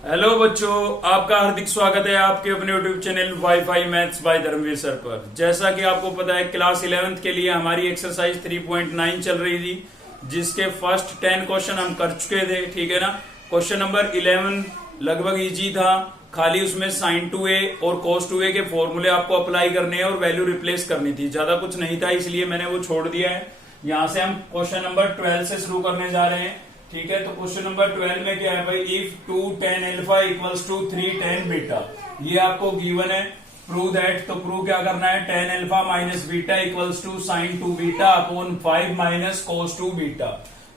Hello बच्चों, आपका हार्दिक स्वागत है आपके अपने YouTube channel wifi maths by Dharmveer sir पर। जैसा कि आपको पता है, क्लास 11th के लिए हमारी एक्सरसाइज 3.9 चल रही थी, जिसके फर्स्ट 10 क्वेश्चन हम कर चुके थे। ठीक है ना। क्वेश्चन नंबर 11 लगभग इजी था, खाली उसमें sin 2a और cos 2a के फॉर्मूले आपको अप्लाई करने हैं और वैल्यू रिप्लेस करनी थी। ज्यादा कुछ नहीं था, इसलिए मैंने वो छोड़ दिया है। यहाँ से हम क्वेश्चन नंबर 12 से शुरू करने जा रहे हैं। ठीक है, तो क्वेश्चन नंबर 12 में क्या है भाई, if 2 tan alpha equals to 3 tan beta, ये आपको गिवन है। प्रूव दैट, तो प्रूव क्या करना है, tan alpha minus beta equals to sin 2 beta upon 5 minus cos 2 beta.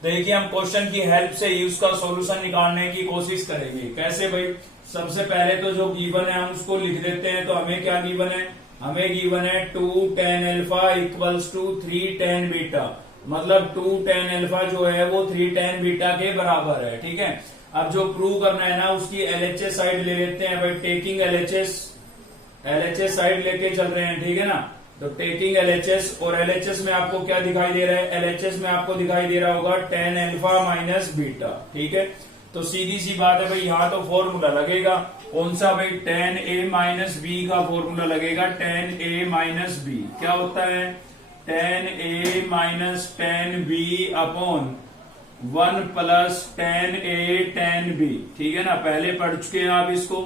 देखिए, हम क्वेश्चन की हेल्प से ही उसका सॉल्यूशन निकालने की कोशिश करेंगे। कैसे भाई, सबसे पहले तो जो गिवन है हम उसको लिख देते हैं। तो हमें क्या गिवन है, हमें गिवन है 2 tan alpha equals to 3 tan beta, मतलब 2 tan अल्फा जो है वो 3 tan बीटा के बराबर है। ठीक है, अब जो प्रूव करना है ना, उसकी एलएचएस साइड ले लेते हैं भाई। टेकिंग एलएचएस साइड लेके चल रहे हैं। ठीक है ना, तो टेकिंग एलएचएस, और एलएचएस में आपको क्या दिखाई दे रहा है, एलएचएस में आपको दिखाई दे रहा होगा tan अल्फा माइनस बीटा। ठीक है, तो सीधी सी बात है भाई, यहाँ तो फॉर्मूला लगेगा। कौन सा भाई, tan a माइनस बी का फॉर्मूला लगेगा। tan a माइनस बी क्या होता है, tan a minus tan b upon 1 plus tan a tan b। ठीक है ना, पहले पढ़ चुके हैं आप इसको,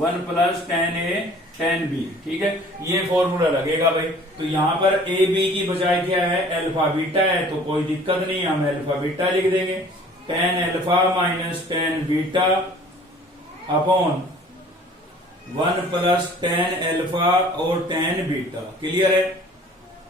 1 plus tan a tan b। ठीक है, ये फॉर्मूला लगेगा भाई। तो यहाँ पर a b की बजाय क्या है, अल्फा बीटा है, तो कोई दिक्कत नहीं, हम अल्फा बीटा लिख देंगे। tan alpha minus tan beta upon 1 plus tan alpha और tan बीटा। क्लियर है।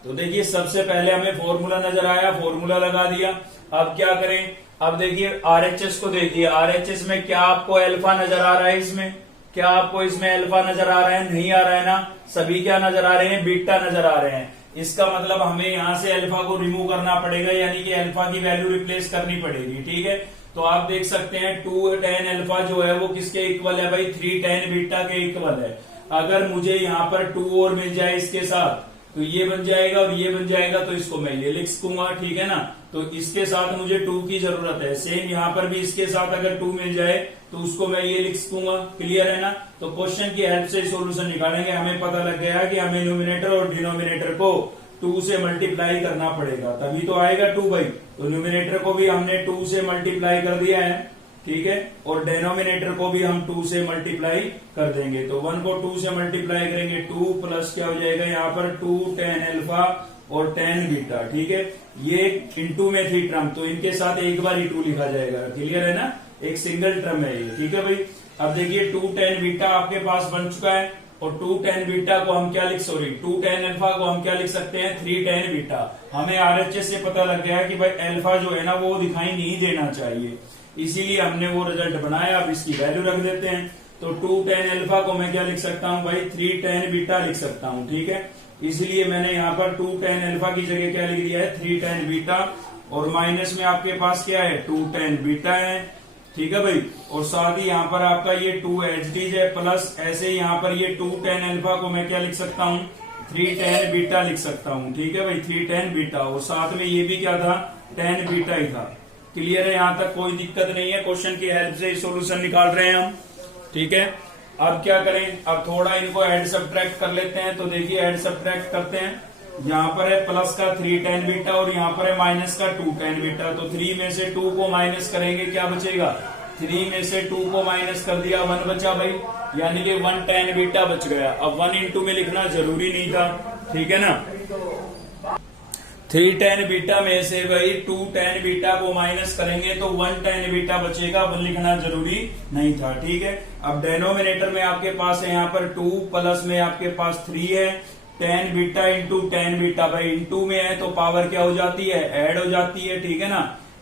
तो देखिए, सबसे पहले हमें फॉर्मूला नजर आया, फॉर्मूला लगा दिया। अब क्या करें, अब देखिए आरएचएस को देखिए, आरएचएस में क्या आपको अल्फा नजर आ रहा है, इसमें क्या आपको इसमें अल्फा नजर आ रहा है, नहीं आ रहा है ना। सभी क्या नजर आ रहे हैं, बीटा नजर आ रहे हैं। इसका मतलब हमें यहां से अल्फा को रिमूव करना पड़ेगा, यानी कि अल्फा की वैल्यू रिप्लेस करनी पड़ेगी। ठीक है, तो आप देख सकते हैं 2 tan अल्फा जो है वो किसके इक्वल है भाई, 3 tan बीटा के इक्वल है। अगर मुझे यहाँ पर 2 और मिल जाए इसके साथ, तो ये बन जाएगा और ये बन जाएगा, तो इसको मैं ये लिख सकूंगा। ठीक है ना, तो इसके साथ मुझे 2 की जरूरत है। सेम यहाँ पर भी इसके साथ अगर 2 मिल जाए तो उसको मैं ये लिख सकूंगा। क्लियर है ना। तो क्वेश्चन की हेल्प से सॉल्यूशन निकालेंगे। हमें पता लग गया कि हमें न्यूमिनेटर और डिनोमिनेटर को 2 से मल्टीप्लाई करना पड़ेगा, तभी तो आएगा 2 भाई। तो न्यूमिनेटर को भी हमने 2 से मल्टीप्लाई कर दिया है। ठीक है, और डेनोमिनेटर को भी हम 2 से मल्टीप्लाई कर देंगे। तो 1 को 2 से मल्टीप्लाई करेंगे, 2 प्लस क्या हो जाएगा यहाँ पर 2 tan अल्फा और tan बीटा। ठीक है, ये इनटू में थी टर्म, तो इनके साथ एक बार ही 2 लिखा जाएगा। क्लियर है ना, एक सिंगल टर्म है ये। ठीक है भाई, अब देखिए 2 tan बीटा आपके पास बन चुका है, और 2 tan बीटा को हम क्या लिख, 2 tan अल्फा को हम क्या लिख सकते हैं, 3 tan बीटा। हमें आरएचएस से पता लग गया है कि भाई अल्फा जो है ना वो दिखाई नहीं देना चाहिए, इसीलिए हमने वो रिजल्ट बनाया। अब इसकी वैल्यू रख देते हैं। तो 2 tan अल्फा को मैं क्या लिख सकता हूँ भाई, 3 tan बीटा लिख सकता हूँ। ठीक है, इसलिए मैंने यहाँ पर 2 tan अल्फा की जगह क्या लिख दिया है, 3 tan बीटा, और माइनस में आपके पास क्या है, 2 tan बीटा है। ठीक है भाई, और साथ ही यहाँ पर आपका ये 2 एचडीज है, प्लस ऐसे ही यहाँ पर ये 2 tan अल्फा को मैं क्या लिख सकता हूँ, 3 tan बीटा लिख सकता हूँ। ठीक है भाई, 3 tan बीटा, और साथ में ये भी क्या था, tan बीटा ही था। क्लियर है, यहां तक कोई दिक्कत नहीं है। क्वेश्चन की हेल्प से सॉल्यूशन निकाल रहे हैं हम। ठीक है, अब क्या करें, अब थोड़ा इनको ऐड सब्ट्रैक्ट कर लेते हैं। तो देखिए, ऐड सब्ट्रैक्ट करते हैं। यहाँ पर है प्लस का 3 tan बीटा और यहाँ पर है माइनस का 2 tan बीटा। तो 3 में से 2 को माइनस करेंगे, क्या बचेगा, 3 में से 2 को माइनस कर दिया, 1 बचा भाई, यानी कि 1 tan बीटा बच गया। अब 1 इंटू में लिखना जरूरी नहीं था। ठीक है ना, 3 tan बीटा में से भाई 2 tan बीटा को माइनस करेंगे तो 1 tan बीटा बचेगा, 1 लिखना जरूरी नहीं था। ठीक है, अब डेनोमिनेटर में आपके पास है यहाँ पर 2, प्लस में आपके पास 3 है। tan beta into tan beta, भाई इंटू में है तो पावर क्या हो जाती है, ऐड हो जाती है। ठीक है ना,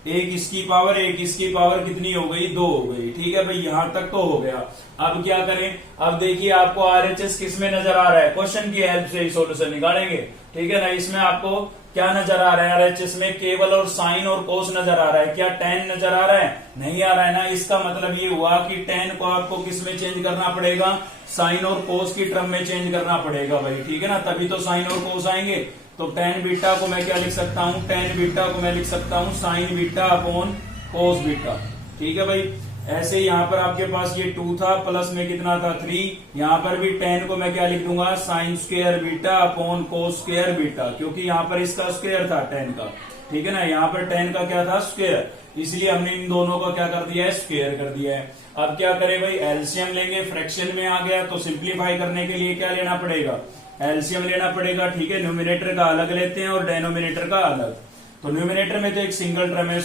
एक इसकी पावर एक इसकी पावर कितनी हो गई, 2 हो गई। ठीक है भाई, यहां तक तो हो गया। अब क्या करें, अब देखिए आपको आरएचएस किस में नजर आ रहा है, क्वेश्चन की हेल्प से ही सॉल्यूशन निकालेंगे। ठीक है ना, इसमें आपको क्या नजर आ रहा है, आरएचएस में केवल और साइन और कोस नजर आ रहा है। क्या tan नजर आ रहा है, नहीं आ रहा है ना। इसका मतलब ये हुआ कि tan को आपको किस में चेंज करना पड़ेगा, साइन और कोस की टर्म में चेंज करना पड़ेगा भाई। ठीक है ना, तभी तो साइन और कोस आएंगे। तो tan बीटा को मैं क्या लिख सकता हूँ, tan बीटा को मैं लिख सकता हूँ sign beta upon cos beta. ठीक है भाई, ऐसे ही यहाँ पर आपके पास ये 2 था, प्लस में कितना था 3, यहाँ पर भी tan को मैं क्या लिख दूंगा, sine square beta upon cos square beta, क्योंकि यहाँ पर इसका स्क्वायर था tan का, ठीक है ना, यहाँ पर tan का क्या था, स्क्वायर, इसलिए हमने इन दोनों का क्या कर दिया है, स्क्वायर कर दिया है। अब क्या करें भाई, एलसीएम लेंगे, फ्रैक्शन में आ गया तो सिंप्लीफाई करने के लिए क्या लेना पड़ेगा, एलसीएम लेना पड़ेगा, ठीक है। न्यूमिनेटर का अलग लेते हैं और डेनोमिनेटर का अलग। तो न्यूमिनेटर में तो एक सिंगल टर्म है,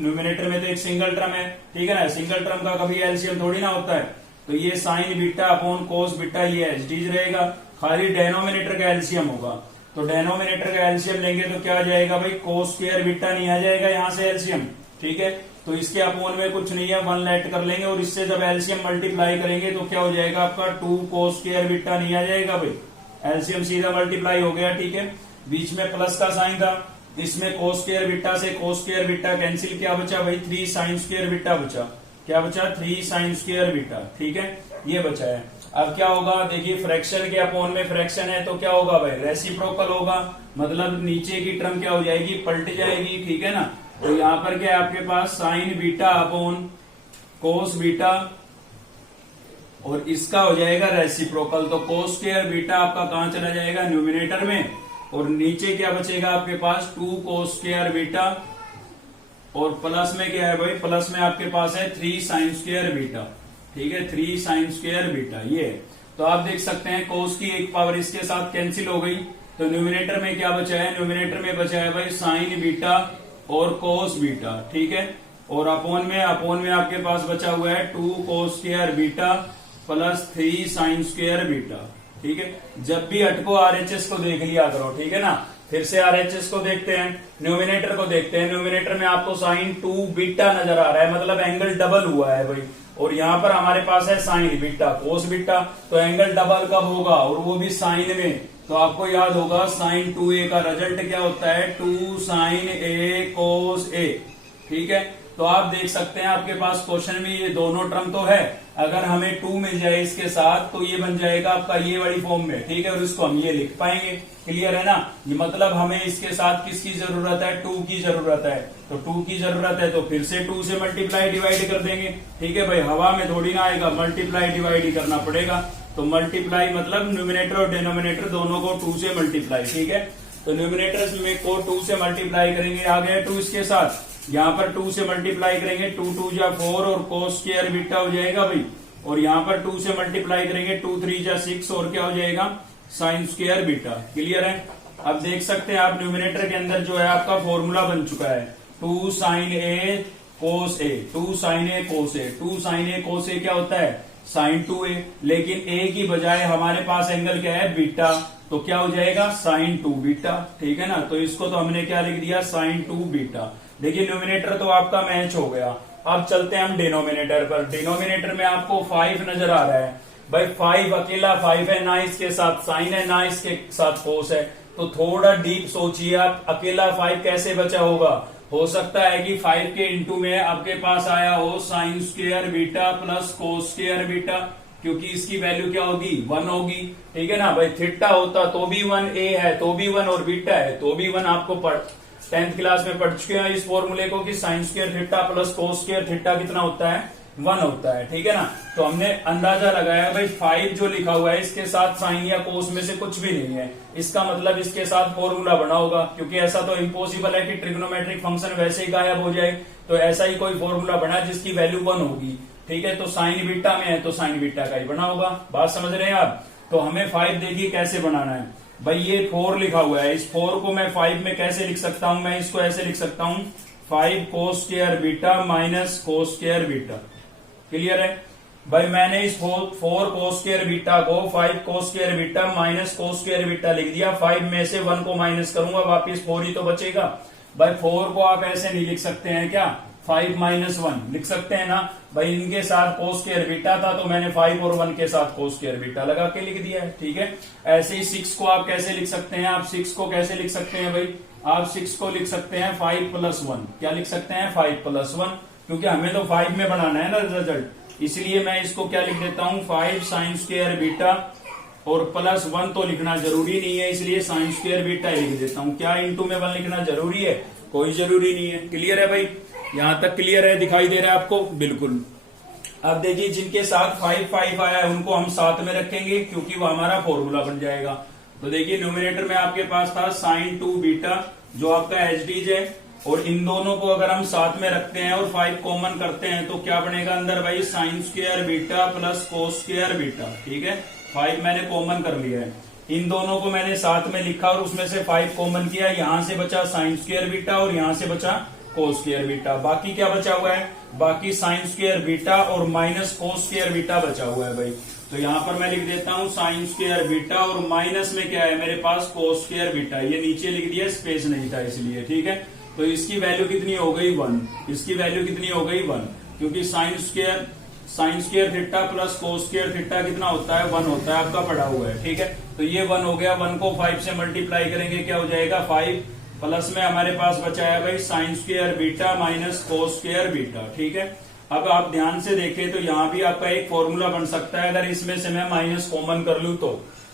न्यूमिनेटर में तो एक सिंगल टर्म है, ठीक है ना, सिंगल टर्म का कभी एलसीएम थोड़ी ना होता है। तो ये sign beta upon cos beta ये एचडीज रहेगा, खाली डेनोमिनेटर का एलसीएम होगा। तो डेनोमिनेटर का एलसीएम लेंगे तो क्या आ जाएगा भाई, कोस स्क्वायर बीटा नहीं आ जाएगा यहाँ से एलसीएम, ठीक है। तो इसके अपोन में कुछ नहीं है, 1 लेट कर लेंगे और इससे जब एलसीएम मल्टीप्लाई करेंगे तो क्या हो जाएगा आपका 2 कोस स्क्वायर बीटा नहीं आ जाएगा भाई, एलसीएम सीधा मल्टीप्लाई हो गया, ठीक है। बीच में प्लस का साइन था, इसमें कोस स्क्वायर बीटा से कोस स्क्वायर बीटा कैंसिल, क्या बचा भाई 3 साइन स्क्वायर बीटा बचा, क्या बचा 3 साइन स्क्वायर बीटा, ठीक है, ये बचा है। अब क्या होगा, देखिए फ्रैक्शन के अपोन में फ्रैक्शन है तो क्या होगा भाई, रेसिप्रोकल होगा, मतलब नीचे की टर्म क्या हो जाएगी, पलट जाएगी, ठीक है ना। तो यहाँ पर क्या है आपके पास, sine beta upon cos beta और इसका हो जाएगा रेसिप्रोकल। तो कोस स्क्वायर बीटा आपका कहां चला जाएगा, न्यूमिनेटर में, और नीचे क्या बचेगा आपके पास 2 कोस स्क्वायर बीटा, और प्लस में क्या है भाई, प्लस में आपके पास है 3 साइन स्क्वायर बीटा, ठीक है, 3 साइन स्क्वायर बीटा ये। तो आप देख सकते हैं कोस की एक पावर इसके साथ कैंसिल हो गई, तो न्यूमिनेटर में क्या बचा है, न्यूमिनेटर में बचा है भाई साइन बीटा और कोस बीटा, ठीक है, और अपोन में आपके पास बचा हुआ है 2 cos square beta plus 3 sine square beta, ठीक है। जब भी अटको आरएचएस को देख लिया करो, ठीक है ना। फिर से आरएचएस को देखते हैं, न्यूमिनेटर को देखते हैं, न्यूमिनेटर में आपको साइन 2 बीटा नजर आ रहा है, मतलब एंगल डबल हुआ है भाई, और यहाँ पर हमारे पास है साइन बीटा कोस बीटा, तो एंगल डबल कब होगा, और वो भी साइन में। तो आपको याद होगा साइन 2a का रिजल्ट क्या होता है, 2 साइन a कोस a, ठीक है। तो आप देख सकते हैं आपके पास क्वेश्चन में ये दोनों टर्म तो है, अगर हमें 2 मिल जाए इसके साथ तो ये बन जाएगा आपका ये वाली फॉर्म में, ठीक है, और इसको हम ये लिख पाएंगे, क्लियर है ना। ये मतलब हमें इसके साथ किसकी जरूरत है, 2 की जरूरत है। तो 2 की जरूरत है तो फिर से 2 से मल्टीप्लाई डिवाइड कर देंगे, ठीक है भाई, हवा में थोड़ी ना आएगा, मल्टीप्लाई डिवाइड ही करना पड़ेगा। तो मल्टीप्लाई मतलब न्यूमिनेटर और डिनोमिनेटर दोनों को 2 से मल्टीप्लाई, ठीक है। तो न्यूमिनेटर में को 2 से मल्टीप्लाई करेंगे, आ गया 2 इसके साथ, यहाँ पर 2 से मल्टीप्लाई करेंगे, 2 2 जा 4 और कोस स्क्वायर बीटा हो जाएगा भाई, और यहाँ पर 2 से मल्टीप्लाई करेंगे 2 3 जा 6 और क्या हो जाएगा साइन स्क्वायर बीटा, क्लियर है। अब देख सकते हैं आप न्यूमिनेटर के अंदर जो है आपका फॉर्मूला बन चुका है, 2 साइन ए कोस ए, 2 साइन ए कोस ए, 2 साइन ए कोस ए क्या होता है साइन 2a, लेकिन a की बजाय हमारे पास एंगल क्या है बीटा, तो क्या हो जाएगा साइन 2 बीटा, ठीक है ना। तो इसको तो हमने क्या लिख दिया साइन 2 बीटा। देखिए न्यूमिनेटर तो आपका मैच हो गया, अब चलते हैं हम डिनोमिनेटर पर। डिनोमिनेटर में आपको 5 नजर आ रहा है भाई, 5 अकेला 5 है, ना इसके साथ साइन है ना इसके साथ कोस है, तो थोड़ा डीप सोचिए आप, अकेला 5 कैसे बचा होगा। हो सकता है कि 5 के इंटू में आपके पास आया हो sine square beta plus cos square beta, क्योंकि इसकी वैल्यू क्या होगी 1 होगी, ठीक है ना भाई। थीटा होता तो भी 1, ए है तो भी 1 और बीटा है तो भी 1। आपको 10th क्लास में पढ़ चुके हैं इस फॉर्मूले को कि sine square theta plus cos square theta कितना होता है 1 होता है, ठीक है ना। तो हमने अंदाजा लगाया भाई 5 जो लिखा हुआ है इसके साथ साइन या कोस में से कुछ भी नहीं है, इसका मतलब इसके साथ फॉर्मूला बना होगा, क्योंकि ऐसा तो इम्पॉसिबल है कि ट्रिग्नोमेट्रिक फंक्शन वैसे ही गायब हो जाए। तो ऐसा ही कोई फॉर्मूला बना जिसकी वैल्यू 1 होगी, ठीक है। तो साइन बीटा में है तो साइन बीटा का ही बना होगा, बात समझ रहे हैं आप। तो हमें 5 देखिए कैसे बनाना है भाई, ये 4 लिखा हुआ है, इस 4 को मैं 5 में कैसे लिख सकता हूं, मैं इसको ऐसे लिख सकता हूं 5 cos square beta minus cos square beta, clear है भाई। मैंने इस 4 कोस स्क्वायर बीटा को 5 cos square beta minus cos square beta लिख दिया, 5 में से 1 को माइनस करूंगा वापिस 4 ही तो बचेगा भाई। 4 को आप ऐसे नहीं लिख सकते हैं क्या, 5 माइनस 1 लिख सकते हैं ना भाई। इनके साथ कोस स्क्वायर बीटा था तो मैंने 5 और 1 के साथ कोस स्क्वायर बीटा लगा के लिख दिया है, ठीक है। ऐसे ही 6 को आप कैसे लिख सकते हैं, आप 6 को कैसे लिख सकते हैं भाई, आप 6 को लिख सकते हैं 5 प्लस 1, क्या लिख सकते हैं 5 प्लस 1, क्योंकि हमें तो 5 में बनाना है ना रिजल्ट, इसलिए मैं इसको क्या लिख देता हूं 5 साइन स्क्वायर बीटा और प्लस 1 तो लिखना जरूरी नहीं है, इसलिए साइन स्क्वायर बीटा ही लिख देता हूं। क्या इंटू में 1 लिखना जरूरी है, कोई जरूरी नहीं है, क्लियर है भाई। यहां तक क्लियर है, दिखाई दे रहा है आपको, बिल्कुल अब देखिए जिनके साथ 5 5 आया है उनको हम साथ में रखेंगे क्योंकि वो हमारा फॉर्मूला बन जाएगा। तो देखिए न्यूमिनेटर में आपके पास था साइन 2 बीटा जो आपका एचडीज है, और इन दोनों को अगर हम साथ में रखते हैं और 5 कॉमन करते हैं तो क्या बनेगा अंदर भाई, sine square beta plus cos square beta. ठीक है, 5 मैंने कॉमन कर लिया है, इन दोनों को मैंने साथ में लिखा और उसमें से 5 कॉमन किया, यहां से बचा साइन स्क्वायर बीटा और यहां से बचा कोस स्क्वायर बीटा। बाकी क्या बचा हुआ है, बाकी साइन स्क्वायर बीटा और माइनस कोस स्क्वायर बीटा बचा हुआ है भाई। तो यहाँ पर मैं लिख देता हूँ साइन स्क्वायर बीटा और माइनस में क्या है मेरे पास कोस स्क्वायर बीटा, ये नीचे लिख दिया, स्पेस नहीं था इसलिए। ठीक है, तो इसकी वैल्यू कितनी हो गई 1, इसकी वैल्यू कितनी हो गई 1, क्योंकि sine square theta plus cos square theta कितना होता है 1 होता है, आपका पढ़ा हुआ है। ठीक है, तो ये 1 हो गया, 1 को 5 से मल्टीप्लाई करेंगे क्या हो जाएगा 5, प्लस में हमारे पास बचा है भाई sine square beta minus cos square beta. ठीक है, अब आप ध्यान से देखें तो यहाँ भी आपका एक फॉर्मूला बन सकता है, अगर इसमें से मैं माइनस कॉमन कर लूं तो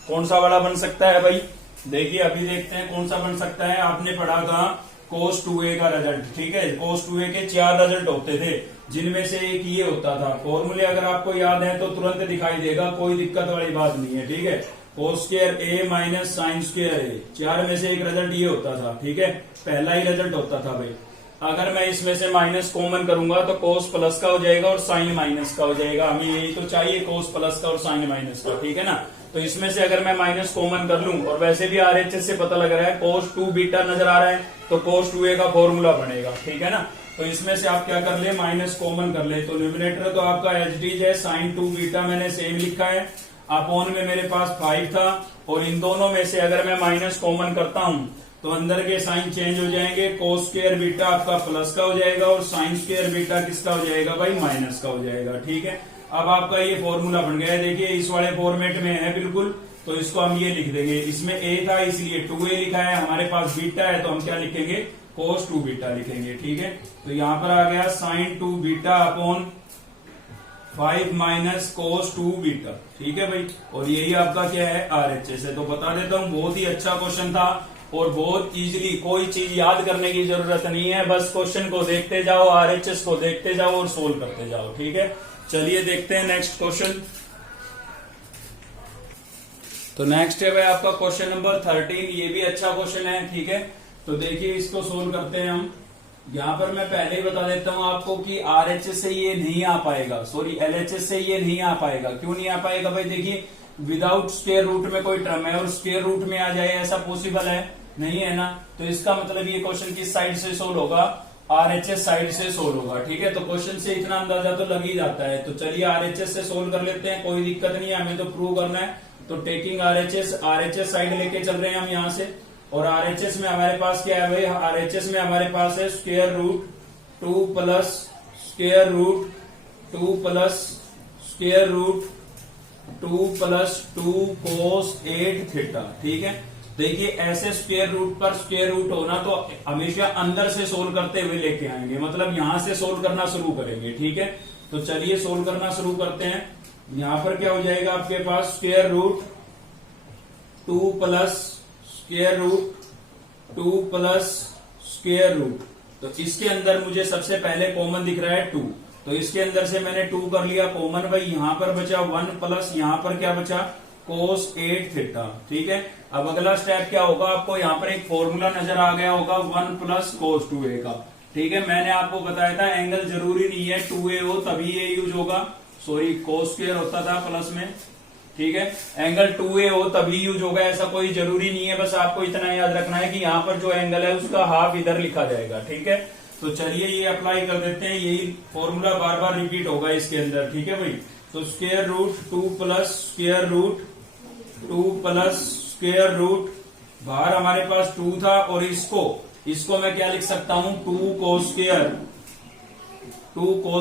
कौन सा वाला बन सकता है भाई, देखिए अभी देखते हैं कौन सा बन सकता है। आपने पढ़ा था कोस 2a का रिजल्ट। ठीक है, कोस 2a के 4 रिजल्ट होते थे, जिनमें से एक ये होता था। फॉर्मूले अगर आपको याद है तो तुरंत दिखाई देगा, कोई दिक्कत वाली बात नहीं है। ठीक है, cos square a minus sine square a, 4 में से एक रिजल्ट ये होता था। ठीक है, पहला ही रिजल्ट होता था भाई। अगर मैं इसमें से माइनस कॉमन करूंगा तो कोस प्लस का हो जाएगा और साइन माइनस का हो जाएगा, हमें यही तो चाहिए, कोस प्लस का और साइन माइनस का। ठीक है ना, तो इसमें से अगर मैं माइनस कॉमन कर लूं, और वैसे भी आरएचएस से पता लग रहा है कोस 2 बीटा नजर आ रहा है, तो कोस 2a का फॉर्मूला बनेगा। ठीक है ना, तो इसमें से आप क्या कर ले, माइनस कॉमन कर ले, तो न्यूमिनेटर तो आपका एचडीज है, साइन 2 बीटा मैंने सेम लिखा है, अपॉन में मेरे पास 5 था, और इन दोनों में से अगर मैं माइनस कॉमन करता हूं तो अंदर के साइन चेंज हो जाएंगे, कोस स्क्वायर बीटा आपका प्लस का हो जाएगा और साइन स्क्वायर बीटा किसका हो जाएगा भाई, माइनस का हो जाएगा। ठीक है, अब आपका ये फॉर्मूला बन गया है, देखिए इस वाले फॉर्मेट में है बिल्कुल, तो इसको हम ये लिख देंगे, इसमें a था इसलिए 2a लिखा है, हमारे पास बीटा है तो हम क्या लिखेंगे, कोस 2 बीटा लिखेंगे। ठीक है, तो यहाँ पर आ गया sine 2 beta upon 5 minus cos 2 beta. ठीक है भाई, और यही आपका क्या है आरएचएस है। तो बता देता हूँ बहुत ही अच्छा क्वेश्चन था और बहुत इजीली, कोई चीज याद करने की जरूरत नहीं है, बस क्वेश्चन को देखते जाओ, आरएचएस को देखते जाओ और सोल्व करते जाओ। ठीक है, चलिए देखते हैं नेक्स्ट क्वेश्चन। तो नेक्स्ट है भाई आपका क्वेश्चन नंबर 13, ये भी अच्छा क्वेश्चन है। ठीक है, तो देखिए इसको सोल्व करते हैं हम। यहाँ पर मैं पहले ही बता देता हूँ आपको कि आरएचएस से ये नहीं आ पाएगा, सॉरी एलएचएस से ये नहीं आ पाएगा। क्यों नहीं आ पाएगा भाई, देखिए विदाउट स्क्वायर रूट में कोई टर्म है और स्क्वायर रूट में आ जाए, ऐसा पॉसिबल है नहीं है ना, तो इसका मतलब ये क्वेश्चन किस साइड से सोल्व होगा, आरएचएस साइड से सोल्व होगा। ठीक है, तो क्वेश्चन से इतना अंदाजा तो लग ही जाता है। तो चलिए आरएचएस से सोल्व कर लेते हैं, कोई दिक्कत नहीं है, हमें तो प्रूव करना है। तो टेकिंग आरएचएस साइड लेके चल रहे हैं हम यहाँ से, और आरएचएस में हमारे पास क्या है भाई, आरएचएस में हमारे पास है square root 2 plus square root 2 plus square root 2 plus 2 cos 8 theta. ठीक है, देखिए ऐसे स्क्वायर रूट पर स्क्वायर रूट होना तो हमेशा अंदर से सोल्व करते हुए लेके आएंगे, मतलब यहां से सोल्व करना शुरू करेंगे। ठीक है, तो चलिए सोल्व करना शुरू करते हैं। यहां पर क्या हो जाएगा आपके पास, square root 2 plus square root 2 plus square root, तो इसके अंदर मुझे सबसे पहले कॉमन दिख रहा है 2, तो इसके अंदर से मैंने 2 कर लिया कॉमन भाई, यहां पर बचा 1 प्लस यहां पर क्या बचा, कोस 8 थीटा। ठीक है, अब अगला स्टेप क्या होगा, आपको यहाँ पर एक फॉर्मूला नजर आ गया होगा 1 प्लस कोस 2a का। ठीक है, मैंने आपको बताया था एंगल जरूरी नहीं है 2a हो तभी ये यूज होगा, सॉरी कोस स्क्वायर होता था प्लस में। ठीक है, एंगल 2a हो तभी यूज होगा, ऐसा कोई जरूरी नहीं है, बस आपको इतना याद रखना है कि यहाँ पर जो एंगल है उसका हाफ इधर लिखा जाएगा। ठीक है, तो चलिए ये अप्लाई कर देते हैं, यही फॉर्मूला बार बार रिपीट होगा इसके अंदर। ठीक है भाई, तो square root 2 plus square root 2 plus square root, बाहर हमारे पास 2 था, और इसको मैं क्या लिख सकता हूं, 2 कोस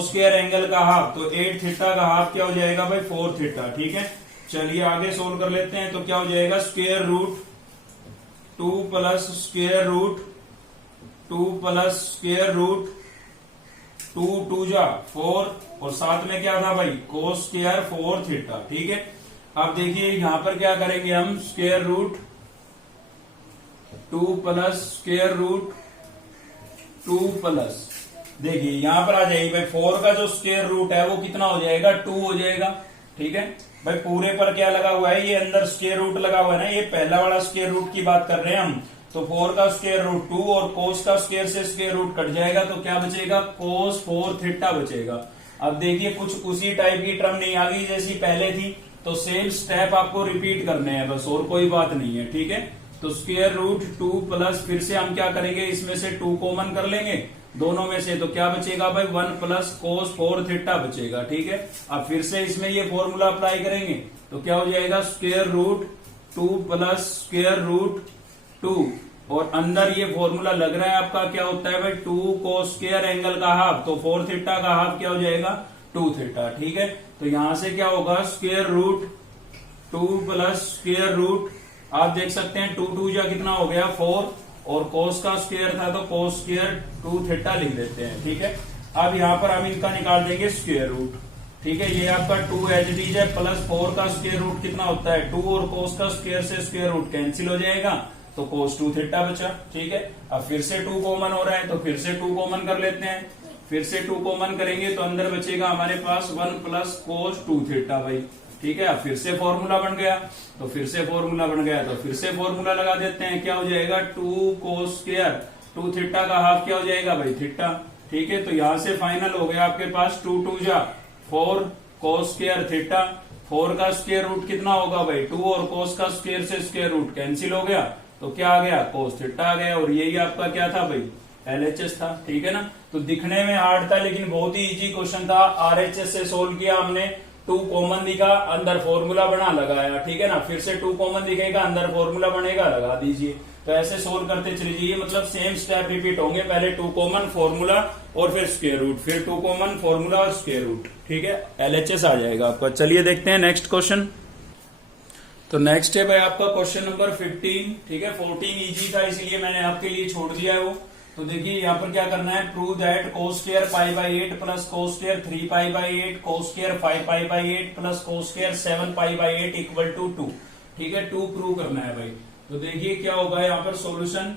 स्क्वायर एंगल का हाफ, तो 8 थीटा का हाफ क्या हो जाएगा भाई, 4 थीटा। ठीक है, चलिए आगे सोल्व कर लेते हैं। तो क्या हो जाएगा, square root 2 plus square root 2 plus square root 2 2 जा 4, और साथ में क्या था भाई, कोस स्क्वायर 4 थीटा। ठीक है, अब देखिए यहां पर क्या करेंगे हम, square root 2 plus square root 2 plus देखिए यहाँ पर आ जाएगी भाई 4 का जो स्क्वायर रूट है वो कितना हो जाएगा, 2 हो जाएगा। ठीक है भाई, पूरे पर क्या लगा हुआ है, ये अंदर स्क्वायर रूट लगा हुआ है ना, ये पहला वाला स्क्वायर रूट की बात कर रहे हैं हम। तो 4 का स्क्वायर रूट 2 और कोस का स्क्वायर से स्क्वायर रूट कट जाएगा, तो क्या बचेगा, कोस 4 थीटा बचेगा। अब देखिए कुछ उसी टाइप की टर्म नहीं आ गई जैसी पहले थी, तो सेम स्टेप आपको रिपीट करने हैं बस, और कोई बात नहीं है। ठीक है, तो स्क्वायर रूट 2 प्लस, फिर से हम क्या करेंगे, इसमें से 2 कॉमन कर लेंगे दोनों में से, तो क्या बचेगा भाई 1 प्लस कोस 4 थीटा बचेगा। ठीक है, अब फिर से इसमें ये फॉर्मूला अप्लाई करेंगे तो क्या हो जाएगा, square root 2 plus square root 2, और अंदर ये फॉर्मूला लग रहा है आपका, क्या होता है भाई 2 कोस स्क्वायर एंगल का हाफ, तो 4 थीटा का हाफ क्या हो जाएगा, 2 थीटा। ठीक है, तो यहां से क्या होगा, square root 2 plus square root, आप देख सकते हैं 2 2 या कितना हो गया 4, और कोस का स्क्वायर था तो कोस स्क्वायर 2 थीटा लिख देते हैं। ठीक है, अब यहाँ पर हम इनका निकाल देंगे स्क्वायर रूट। ठीक है, ये आपका 2 एच डी है, प्लस 4 का स्क्वायर रूट कितना होता है 2, और कोस का स्क्वायर से स्क्वायर रूट कैंसिल हो जाएगा, तो कोस 2 थीटा बचा। ठीक है, अब फिर से 2 कॉमन हो रहा है तो फिर से 2 कॉमन कर लेते हैं, फिर से 2 कॉमन करेंगे तो अंदर बचेगा हमारे पास 1 प्लस कोस 2 थीटा भाई। ठीक है, अब फिर से फॉर्मूला बन गया, तो फिर से फॉर्मूला बन गया, तो फिर से फॉर्मूला लगा देते हैं, क्या हो जाएगा 2 कोस स्क्वायर 2 थीटा का हाफ क्या हो जाएगा भाई, थीटा। ठीक है, तो यहां से फाइनल हो गया आपके पास 2 2 जा 4 कोस स्क्वायर थीटा, 4 का स्क्वायर रूट कितना होगा भाई 2, और कोस का स्क्वायर से स्क्वायर रूट कैंसिल हो गया, तो क्या आ गया, कोस थीटा आ गया, और यही आपका क्या था भाई, LHS था। ठीक है ना, तो दिखने में हार्ड था लेकिन बहुत ही इजी क्वेश्चन था, RHS से सोल्व किया हमने, 2 कॉमन दिखा, अंदर फॉर्मूला बना लगाया। ठीक है ना, फिर से 2 कॉमन दिखेगा, अंदर फॉर्मूला बनेगा, लगा दीजिए। तो ऐसे सोल्व करते चले जाइए, मतलब सेम स्टेप रिपीट होंगे, पहले 2 कॉमन फॉर्मूला और फिर स्क्वायर रूट, फिर 2 कॉमन फॉर्मूला और स्क्वायर रूट। ठीक है, LHS आ जाएगा आपका। चलिए देखते हैं नेक्स्ट क्वेश्चन। तो नेक्स्ट है भाई आपका क्वेश्चन नंबर 15। ठीक है, 14 इजी था इसलिए मैंने आपके लिए छोड़ दिया है वो। तो देखिए यहाँ पर क्या करना है, prove that cos square pi by 8 plus cos square 3 pi by 8 cos square 5 pi by 8 plus cos square 7 pi by 8 equal to 2। ठीक है, 2 प्रूव करना है भाई। तो देखिए क्या होगा यहाँ पर सॉल्यूशन,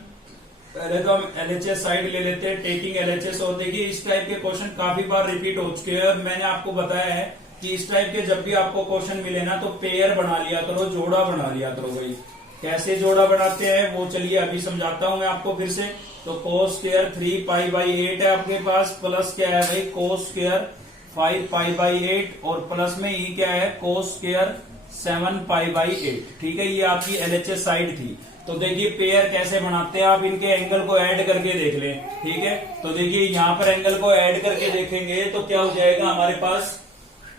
पहले तो हम LHS साइड ले लेते हैं, टेकिंग LHS। और देखिए इस टाइप के क्वेश्चन काफी बार रिपीट हो चुके हैं, मैंने आपको बताया है कि इस टाइप के जब भी आपको क्वेश्चन मिले ना तो पेयर बना लिया करो, जोड़ा बना लिया करो भाई। कैसे जोड़ा बनाते हैं वो चलिए अभी समझाता हूं मैं आपको फिर से। तो कोस स्क्वायर 3 पाई बाई 8 है आपके पास, प्लस क्या है भाई कोस स्क्वायर 5 पाई बाई 8, और प्लस में ही क्या है कोस स्क्वायर 7 पाई बाई 8। ठीक है, ये आपकी LHS साइड थी। तो देखिए पेयर कैसे बनाते हैं, आप इनके एंगल को ऐड करके देख लें। ठीक है, तो देखिए यहाँ पर एंगल को ऐड करके देखेंगे तो क्या हो जाएगा हमारे पास,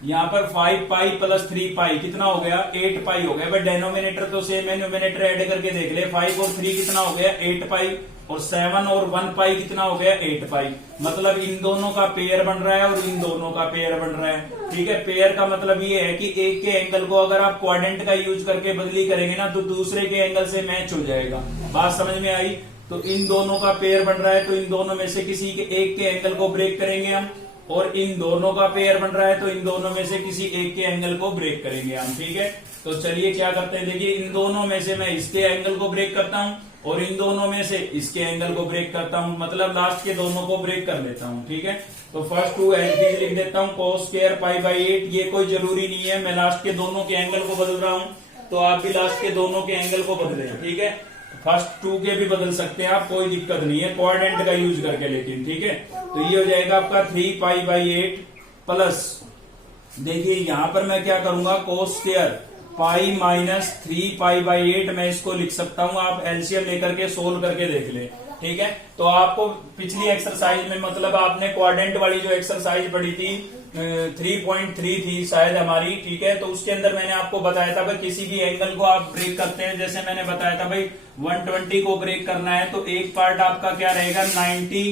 यहाँ पर 5 पाई प्लस 3 पाई कितना हो गया, 8 पाई हो गया। भाई डेनोमिनेटर तो सेम है, न्यूमिनेटर ऐड करके देख ले, 5 और 3 कितना हो गया 8 पाई, और 7 और 1 पाई कितना हो गया 8 पाई। मतलब इन दोनों का पेयर बन रहा है और इन दोनों का पेयर बन रहा है। ठीक है, पेयर का मतलब ये है कि एक के एंगल को अगर आप क्वाड्रेंट का यूज करके बदली करेंगे ना तो दूसरे के एंगल से मैच हो जाएगा। बात समझ में आई? तो इन दोनों का पेयर बन रहा है तो इन दोनों में से किसी के एक के एंगल को ब्रेक करेंगे हम, और इन दोनों का पेयर बन रहा है तो इन दोनों में से किसी एक के एंगल को ब्रेक करेंगे हम। ठीक है, तो चलिए क्या करते हैं, देखिए इन दोनों में से मैं इसके एंगल को ब्रेक करता हूं और इन दोनों में से इसके एंगल को ब्रेक करता हूं, मतलब लास्ट के दोनों को ब्रेक कर लेता हूं। ठीक है, तो फर्स्ट 2 एज लिख देता हूं, कोस स्क्वायर पाई बाई 8। ये कोई जरूरी नहीं है मैं लास्ट के दोनों के एंगल को बदल रहा हूं, तो आप भी लास्ट के दोनों के एंगल को बदलें। ठीक है, फर्स्ट 2 के भी बदल सकते हैं आप, कोई दिक्कत नहीं है क्वाड्रेंट का यूज करके, लेकिन ठीक है। तो ये हो जाएगा आपका 3 पाई बाई 8 प्लस, देखिए यहां पर मैं क्या करूंगा, कोस square pi minus 3 pi by 8 मैं इसको लिख सकता हूं, आप एलसीएम लेकर के सोल्व करके देख ले। ठीक है, तो आपको पिछली एक्सरसाइज में, मतलब आपने क्वाड्रेंट वाली जो एक्सरसाइज पढ़ी थी 3.3 थी शायद हमारी, ठीक है, तो उसके अंदर मैंने आपको बताया था भाई किसी भी एंगल को आप ब्रेक करते हैं, जैसे मैंने बताया था भाई 120 को ब्रेक करना है तो एक पार्ट आपका क्या रहेगा 90,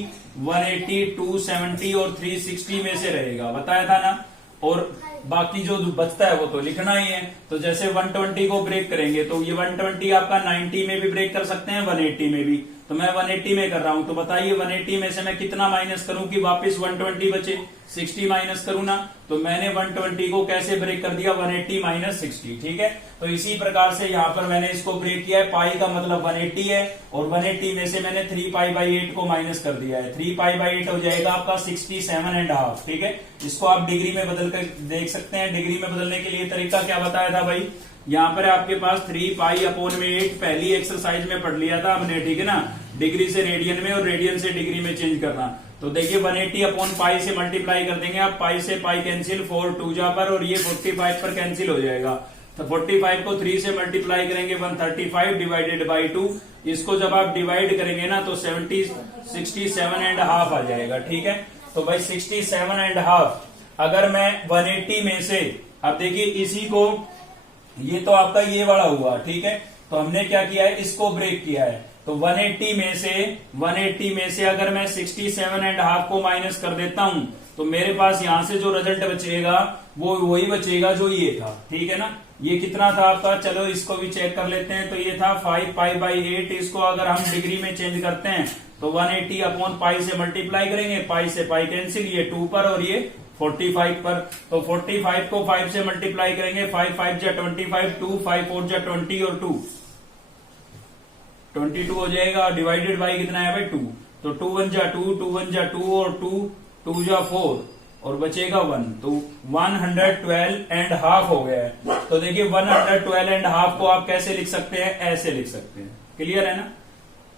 180, 270 और 360 में से रहेगा, बताया था ना। और बाकी जो बचता है वो तो लिखना ही है। तो जैसे 120 को ब्रेक करेंगे तो ये 120 आपका 90 में भी ब्रेक कर सकते हैं, 180 में भी। तो मैं 180 में कर रहा हूं, तो बताइए 180 में से मैं कितना माइनस करूं कि वापस 120 बचे? 60 माइनस करूं ना, तो मैंने 120 को कैसे ब्रेक कर दिया? 180 माइनस 60, ठीक है। तो इसी प्रकार से यहाँ पर मैंने इसको ब्रेक किया है, पाई का मतलब 180 है, और 180 में से मैंने 3π/8 को माइनस कर दिया है। 3π/8 हो जाएगा आपका 67.5, ठीक है। इसको आप डिग्री में बदल कर देख सकते हैं। डिग्री में बदलने के लिए तरीका क्या बताया था भाई? यहाँ पर आपके पास 3π/8 पहली एक्सरसाइज में पढ़ लिया था हमने, ठीक है ना, डिग्री से रेडियन में और रेडियन से डिग्री में चेंज करना। तो देखिए 180/π से मल्टीप्लाई कर देंगे आप, पाई से पाई कैंसिल, 4 2 जा पर, और ये 45 पर कैंसिल हो जाएगा। तो 45 को 3 से मल्टीप्लाई करेंगे 135 डिवाइडेड बाई 2। इसको जब आप डिवाइड करेंगे ना तो 67.5 आ जाएगा, ठीक है। तो भाई 67.5 अगर मैं 180 में से, अब देखिए इसी को, ये तो आपका ये वाला हुआ, ठीक है। तो हमने क्या किया है? इसको ब्रेक किया है। तो 180 में से अगर मैं 67.5 को माइनस कर देता हूं तो मेरे पास यहां से जो रिजल्ट बचेगा वो वही बचेगा जो ये था, ठीक है ना। ये कितना था आपका? चलो इसको भी चेक कर लेते हैं। तो ये था 5π/8। इसको अगर हम डिग्री में चेंज करते हैं तो 180/π से मल्टीप्लाई करेंगे, पाई से पाई कैंसिल, ये 2 पर और ये 45 पर। तो 45 को 5 से मल्टीप्लाई करेंगे, 5 5 जा 25, 2 5 4 जा 20 और 2 22 हो जाएगा। डिवाइडेड बाई कितना है भाई? 2। तो 2 1 जा 2, 2 1 जा 2 और 2 2 जा 4 और बचेगा 1। तो 112.5 हो गया है। तो देखिए 112.5 को आप कैसे लिख सकते हैं? ऐसे लिख सकते हैं। क्लियर है ना?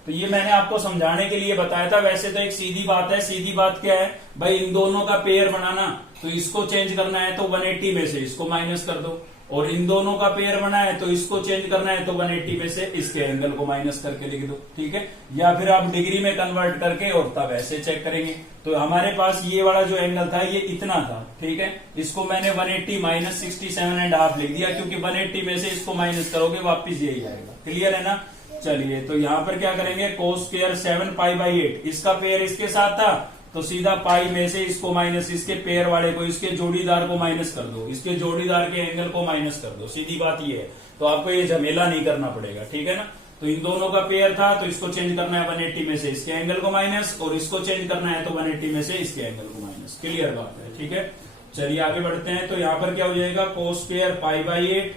तो ये मैंने आपको समझाने के लिए बताया था। वैसे तो एक सीधी बात है। सीधी बात क्या है भाई? इन दोनों का पेयर बनाना, तो इसको चेंज करना है तो 180 में से इसको माइनस कर दो, और इन दोनों का पेयर बना है तो इसको चेंज करना है तो 180 में से इसके एंगल को माइनस करके लिख दो, ठीक है। या फिर आप डिग्री में कन्वर्ट करके और तब ऐसे चेक करेंगे। तो हमारे पास ये वाला जो एंगल था ये इतना था, ठीक है। इसको मैंने 180 माइनस 67.5 लिख दिया, क्योंकि 180 में से इसको माइनस करोगे वापिस यही आएगा। क्लियर है ना? चलिए, तो यहाँ पर क्या करेंगे? cos स्क्वायर 7π/8, इसका पेयर इसके साथ था तो सीधा पाई में से इसको माइनस, इसके पेयर वाले को, इसके जोड़ीदार को माइनस कर दो, इसके जोड़ीदार के एंगल को माइनस कर दो। सीधी बात ये है। तो आपको ये झमेला नहीं करना पड़ेगा, ठीक है ना। तो इन दोनों का पेयर था तो इसको चेंज करना है 180 में से इसके एंगल को माइनस, और इसको चेंज करना है तो 180 में से इसके एंगल को माइनस। क्लियर बात है, ठीक है। चलिए आगे बढ़ते हैं। तो यहाँ पर क्या हो जाएगा? cos square π/8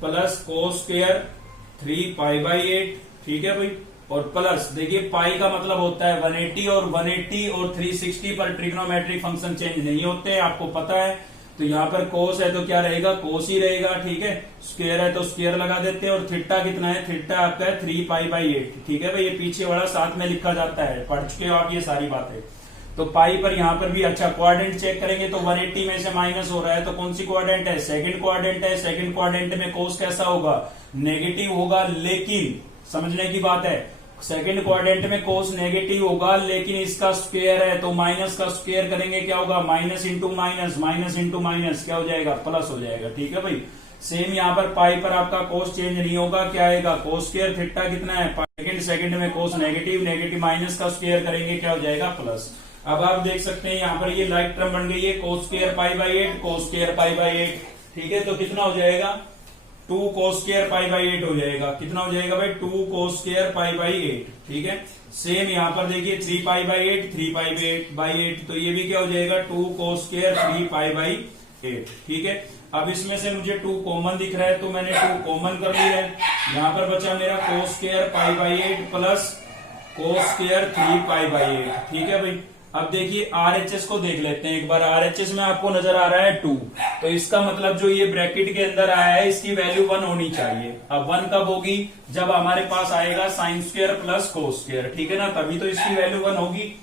plus cos square 3π/8, ठीक है भाई। और प्लस देखिए पाई का मतलब होता है 180, और 180 और 360 पर ट्रिग्नोमेट्रिक फंक्शन चेंज नहीं होते, आपको पता है। तो यहाँ पर कोस है तो क्या रहेगा? कोस ही रहेगा, ठीक है। स्क्वायर है तो स्क्वायर लगा देते हैं, और थीटा कितना है? थीटा आपका है 3π/8, ठीक है भाई। ये पीछे वाला साथ में लिखा जाता है, पढ़ चुके हो आप ये सारी बातें। तो पाई पर यहाँ पर भी अच्छा क्वाड्रेंट चेक करेंगे तो 180 में से माइनस हो रहा है, तो कौन सी क्वाड्रेंट है? सेकंड क्वाड्रेंट है। सेकंड क्वाड्रेंट में कोस कैसा होगा? नेगेटिव होगा, लेकिन समझने की बात है, सेकंड क्वाड्रेंट में कोस नेगेटिव होगा, लेकिन इसका स्क्वायर है तो माइनस का स्क्वायर करेंगे क्या होगा? Minus into minus, minus into minus क्या हो जाएगा? प्लस हो जाएगा, ठीक है भाई। सेम यहाँ पर पाई पर आपका कोस चेंज नहीं होगा, क्या आएगा? Cos square. थीटा कितना है? सेकंड में कोस नेगेटिव, नेगेटिव माइनस का स्क्वायर करेंगे क्या हो जाएगा? प्लस। अब आप देख सकते हैं यहाँ पर ये लाइक टर्म बन गई है, कोस स्क्वायर π/8, कोस स्क्वायर π/8, ठीक है। तो कितना हो जाएगा? 2 cos स्क्वायर π/8 हो जाएगा। कितना हो जाएगा भाई? 2 cos स्क्वायर π/8, ठीक है। सेम यहाँ पर देखिए 3π/8, 3π/8, तो ये भी क्या हो जाएगा? 2 cos स्क्वायर 3π/8, ठीक है। अब इसमें से मुझे 2 कॉमन दिख रहा है तो मैंने 2 कॉमन कर लिया है। यहाँ पर बचा मेरा cos square π/8 plus cos square 3π/8, ठीक है भाई। अब देखिए RHS को देख लेते हैं एक बार। RHS में आपको नजर आ रहा है 2, तो इसका मतलब जो ये ब्रैकेट के अंदर आया है इसकी वैल्यू 1 होनी चाहिए। अब 1 कब होगी? जब हमारे पास आएगा sine square plus cos square, ठीक है ना, तभी तो इसकी वैल्यू 1 होगी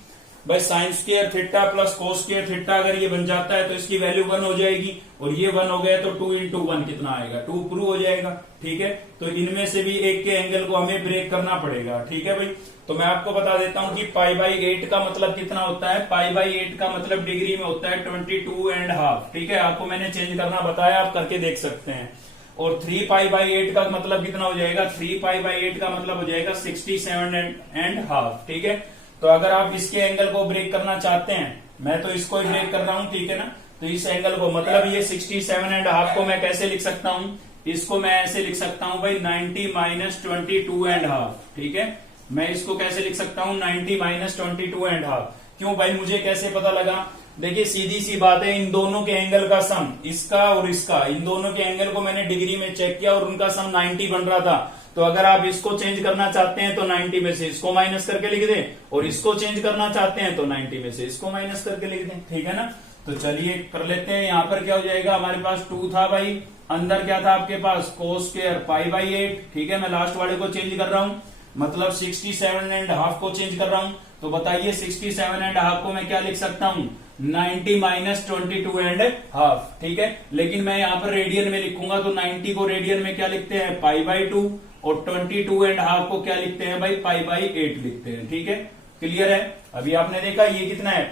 भाई। Sine square theta plus cos square theta अगर ये बन जाता है तो इसकी वैल्यू 1 हो जाएगी, और ये 1 हो गया तो 2 इंटू 1 कितना आएगा? 2 प्रूव हो जाएगा, ठीक है। तो इनमें से भी एक के एंगल को हमें ब्रेक करना पड़ेगा, ठीक है भाई। तो मैं आपको बता देता हूं कि π/8 का मतलब कितना होता है? π/8 का मतलब डिग्री में होता है 22.5, ठीक है। आपको मैंने चेंज करना बताया, आप करके देख सकते हैं। और 3π/8 का मतलब कितना हो जाएगा? 3π/8 का मतलब हो जाएगा 67.5, ठीक है। तो अगर आप इसके एंगल को ब्रेक करना चाहते हैं, मैं तो इसको ही ब्रेक कर रहा हूं, ठीक है ना। तो इस एंगल को मतलब ये 67.5 को मैं कैसे लिख सकता हूं? इसको मैं ऐसे लिख सकता हूं भाई 90 माइनस 22.5, ठीक है। मैं इसको कैसे लिख सकता हूँ 90 माइनस 22.5। क्यों भाई, मुझे कैसे पता लगा? देखिए सीधी सी बात है, इन दोनों के एंगल का सम, इसका और इसका, इन दोनों के एंगल को मैंने डिग्री में चेक किया और उनका सम 90 बन रहा था। तो अगर आप इसको चेंज करना चाहते हैं तो 90 में से इसको माइनस करके लिख दें, और इसको चेंज करना चाहते हैं तो 90 में से इसको माइनस करके लिख दें। ठीक है ना? तो चलिए कर लेते हैं। यहाँ पर क्या हो जाएगा, हमारे पास 2 था भाई, अंदर क्या था आपके पास cos स्क्वायर π/8। ठीक है, मैं लास्ट वाले को चेंज कर रहा हूँ, मतलब 67.5 को चेंज कर रहा हूँ। तो बताइए 67.5 को मैं क्या लिख सकता हूँ, 90 माइनस 22.5। ठीक है, लेकिन मैं यहाँ पर रेडियन में लिखूंगा तो 90 को रेडियन में क्या लिखते हैं, π/2, और 22.5 को क्या लिखते हैं भाई, π/8 लिखते हैं। ठीक है, क्लियर है? अभी आपने देखा ये कितना है,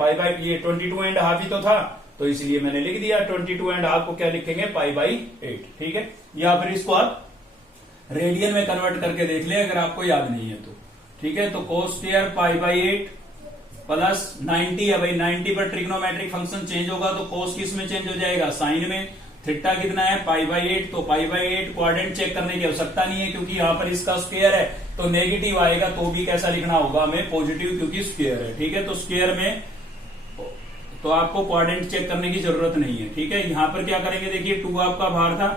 ये 22.5 ही तो था, तो इसलिए मैंने लिख दिया 22.5 को क्या लिखेंगे, π/8। ठीक है, या फिर इसको आप रेडियन में कन्वर्ट करके देख ले अगर आपको याद नहीं है तो। ठीक है, तो cos स्क्वायर π/8 प्लस 90 है भाई, 90 पर ट्रिग्नोमेट्रिक फंक्शन चेंज होगा तो cos किस में चेंज हो जाएगा, साइन में। थीटा कितना है, π/8, तो π/8 क्वाड्रेंट चेक करने की आवश्यकता नहीं है क्योंकि यहाँ पर इसका स्क्वायर है, तो नेगेटिव आएगा तो भी कैसा लिखना होगा हमें, पॉजिटिव, क्योंकि स्क्वायर है। ठीक है, तो स्क्वायर में तो आपको क्वाड्रेंट चेक करने की जरूरत नहीं है। ठीक है, यहाँ पर क्या करेंगे, देखिए 2 आपका बाहर था।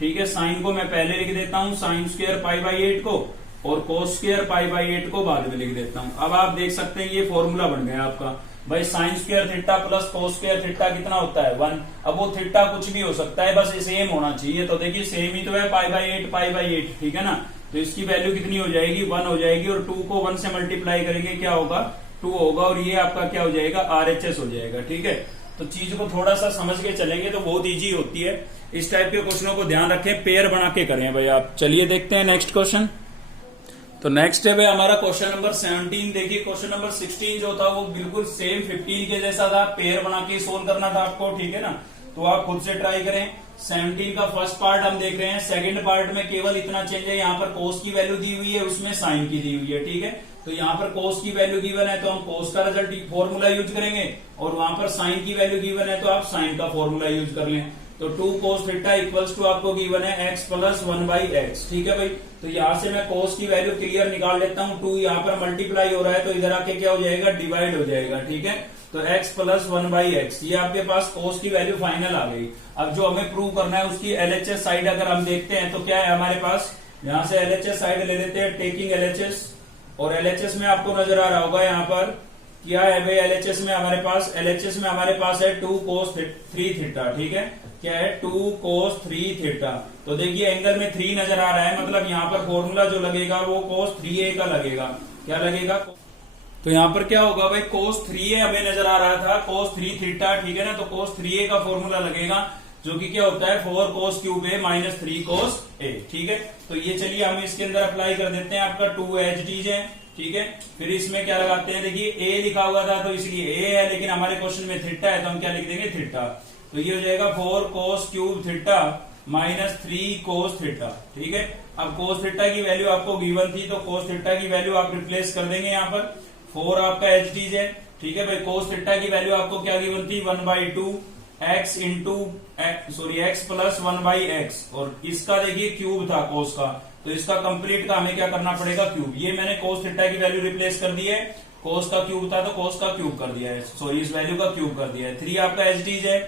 ठीक है, साइन को मैं पहले लिख देता हूँ, साइन स्क्वायर π/8 को, और cos स्क्वायर π/8 को बाद में लिख देता हूँ। अब आप देख सकते हैं ये फॉर्मूला बन गया आपका भाई, sine square theta plus cos square theta कितना होता है, 1। अब वो थीटा कुछ भी हो सकता है, बस सेम होना चाहिए। तो देखिए सेम ही तो है, π/8। ठीक है ना? तो इसकी वैल्यू कितनी हो जाएगी, 1 हो जाएगी, और 2 को 1 से मल्टीप्लाई करेंगे क्या होगा, 2 होगा, और ये आपका क्या हो जाएगा, RHS हो जाएगा। ठीक है, तो चीज को थोड़ा सा समझ के चलेंगे तो बहुत इजी होती है। इस टाइप के क्वेश्चनों को ध्यान रखें, पेयर बना के करें भाई आप। चलिए देखते हैं नेक्स्ट क्वेश्चन। तो नेक्स्ट है भाई हमारा क्वेश्चन नंबर 17। देखिए क्वेश्चन नंबर 16 जो था वो बिल्कुल सेम 15 के जैसा था, पेयर बना के सोल्व करना था आपको। ठीक है ना? तो आप खुद से ट्राई करें। 17 का फर्स्ट पार्ट हम देख रहे हैं, सेकंड पार्ट में केवल इतना चेंज है, यहाँ पर cos की वैल्यू दी हुई है, उसमें साइन की दी हुई है। ठीक है, तो यहाँ पर cos की वैल्यू गिवन है तो हम cos का रिजल्ट फॉर्मूला यूज करेंगे, और वहां पर साइन की वैल्यू गिवन है तो आप साइन का फॉर्मूला यूज कर लें। तो 2 cos थीटा इक्वल्स टू आपको गिवन है x प्लस 1/x। ठीक है भाई, तो यहाँ से मैं cos की वैल्यू क्लियर निकाल लेता हूँ। 2 यहाँ पर मल्टीप्लाई हो रहा है तो इधर आके क्या हो जाएगा, डिवाइड हो जाएगा। ठीक है, तो x प्लस 1/x, ये आपके पास cos की वैल्यू फाइनल आ गई। अब जो हमें प्रूव करना है उसकी LHS साइड अगर हम देखते हैं तो क्या है हमारे पास, यहाँ से LHS साइड ले लेते हैं, टेकिंग LHS, और LHS में आपको नजर आ रहा होगा यहाँ पर क्या है भाई, LHS में हमारे पास है 2 cos 3 थीटा। ठीक है, क्या है, 2 cos 3 थीटा। तो देखिए एंगल में 3 नजर आ रहा है, मतलब यहाँ पर फॉर्मूला जो लगेगा वो cos 3a का लगेगा। क्या लगेगा, तो यहाँ पर क्या होगा भाई, cos 3a हमें नजर आ रहा था, cos 3 थीटा। ठीक है ना? तो cos 3a का फॉर्मूला लगेगा जो कि क्या होता है, 4 cos cube a minus 3 cos a। ठीक है, तो ये चलिए हम इसके अंदर अप्लाई कर देते हैं। आपका 2 HDs है। ठीक है, फिर इसमें क्या लगाते हैं, देखिए a लिखा हुआ था तो इसलिए a है, लेकिन हमारे क्वेश्चन में थीटा है तो हम क्या लिख देंगे, थीटा। तो ये हो जाएगा 4 cos cube theta minus 3 cos theta. ठीक है, अब cos थीटा की वैल्यू आपको गिवन थी तो cos थीटा की वैल्यू आप रिप्लेस कर देंगे यहाँ पर। 4 आपका HDs है। ठीक है भाई, cos थीटा की वैल्यू आपको क्या गिवन थी, 1/2 x into x plus 1/x, और इसका देखिए क्यूब था cos का, तो इसका कंप्लीट का हमें क्या करना पड़ेगा, क्यूब। ये मैंने cos थीटा की वैल्यू रिप्लेस कर दी है, cos का क्यूब था तो cos का क्यूब कर दिया है, सॉरी इस वैल्यू का क्यूब कर दिया है। 3 आपका HDs है।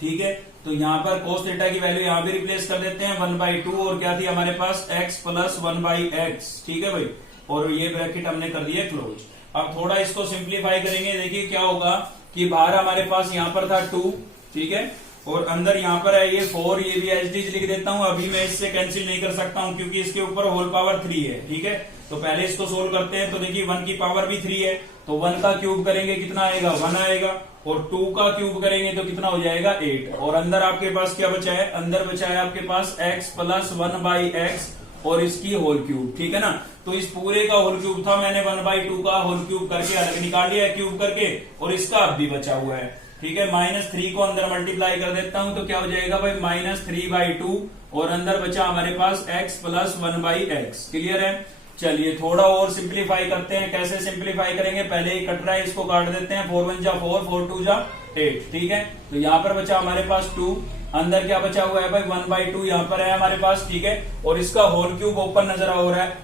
ठीक है, तो यहाँ पर cos थीटा की वैल्यू यहाँ भी रिप्लेस कर देते हैं, 1/2, और क्या थी हमारे पास, x प्लस 1/x। ठीक है भाई, और ये ब्रैकेट हमने कर दिया क्लोज। अब थोड़ा इसको सिंप्लीफाई करेंगे, देखिए क्या होगा कि बाहर हमारे पास यहाँ पर था 2। ठीक है, और अंदर यहाँ पर है ये 4, ये भी HDs लिख देता हूँ। अभी मैं इससे कैंसिल नहीं कर सकता हूँ क्योंकि इसके ऊपर होल पावर 3 है। ठीक है, तो पहले इसको सोल्व करते हैं। तो देखिए 1 की पावर भी 3 है, तो 1 का क्यूब करेंगे कितना आएगा, 1 आएगा, और 2 का क्यूब करेंगे तो कितना हो जाएगा, 8। और अंदर आपके पास क्या बचा है, अंदर बचा है आपके पास x प्लस 1/x और इसकी होल क्यूब। ठीक है ना? तो इस पूरे का होल क्यूब था, मैंने 1/2 का होल क्यूब करके अलग निकाल लिया है क्यूब करके, और इसका अब भी बचा हुआ है। ठीक है, -3 को अंदर मल्टीप्लाई कर देता हूं तो क्या हो जाएगा भाई, -3/2, और अंदर बचा हमारे पास x प्लस 1/x। क्लियर है? चलिए थोड़ा और सिंप्लीफाई करते हैं। कैसे सिंप्लीफाई करेंगे, पहले ही कट रहा है, इसको काट देते हैं। 4 1 जा 4, 4 2 जा 8। ठीक है, तो यहाँ पर बचा हमारे पास 2, अंदर क्या बचा हुआ है भाई, 1/2 यहाँ पर है हमारे पास। ठीक है, और इसका होल क्यूब ओपन नजर हो रहा है,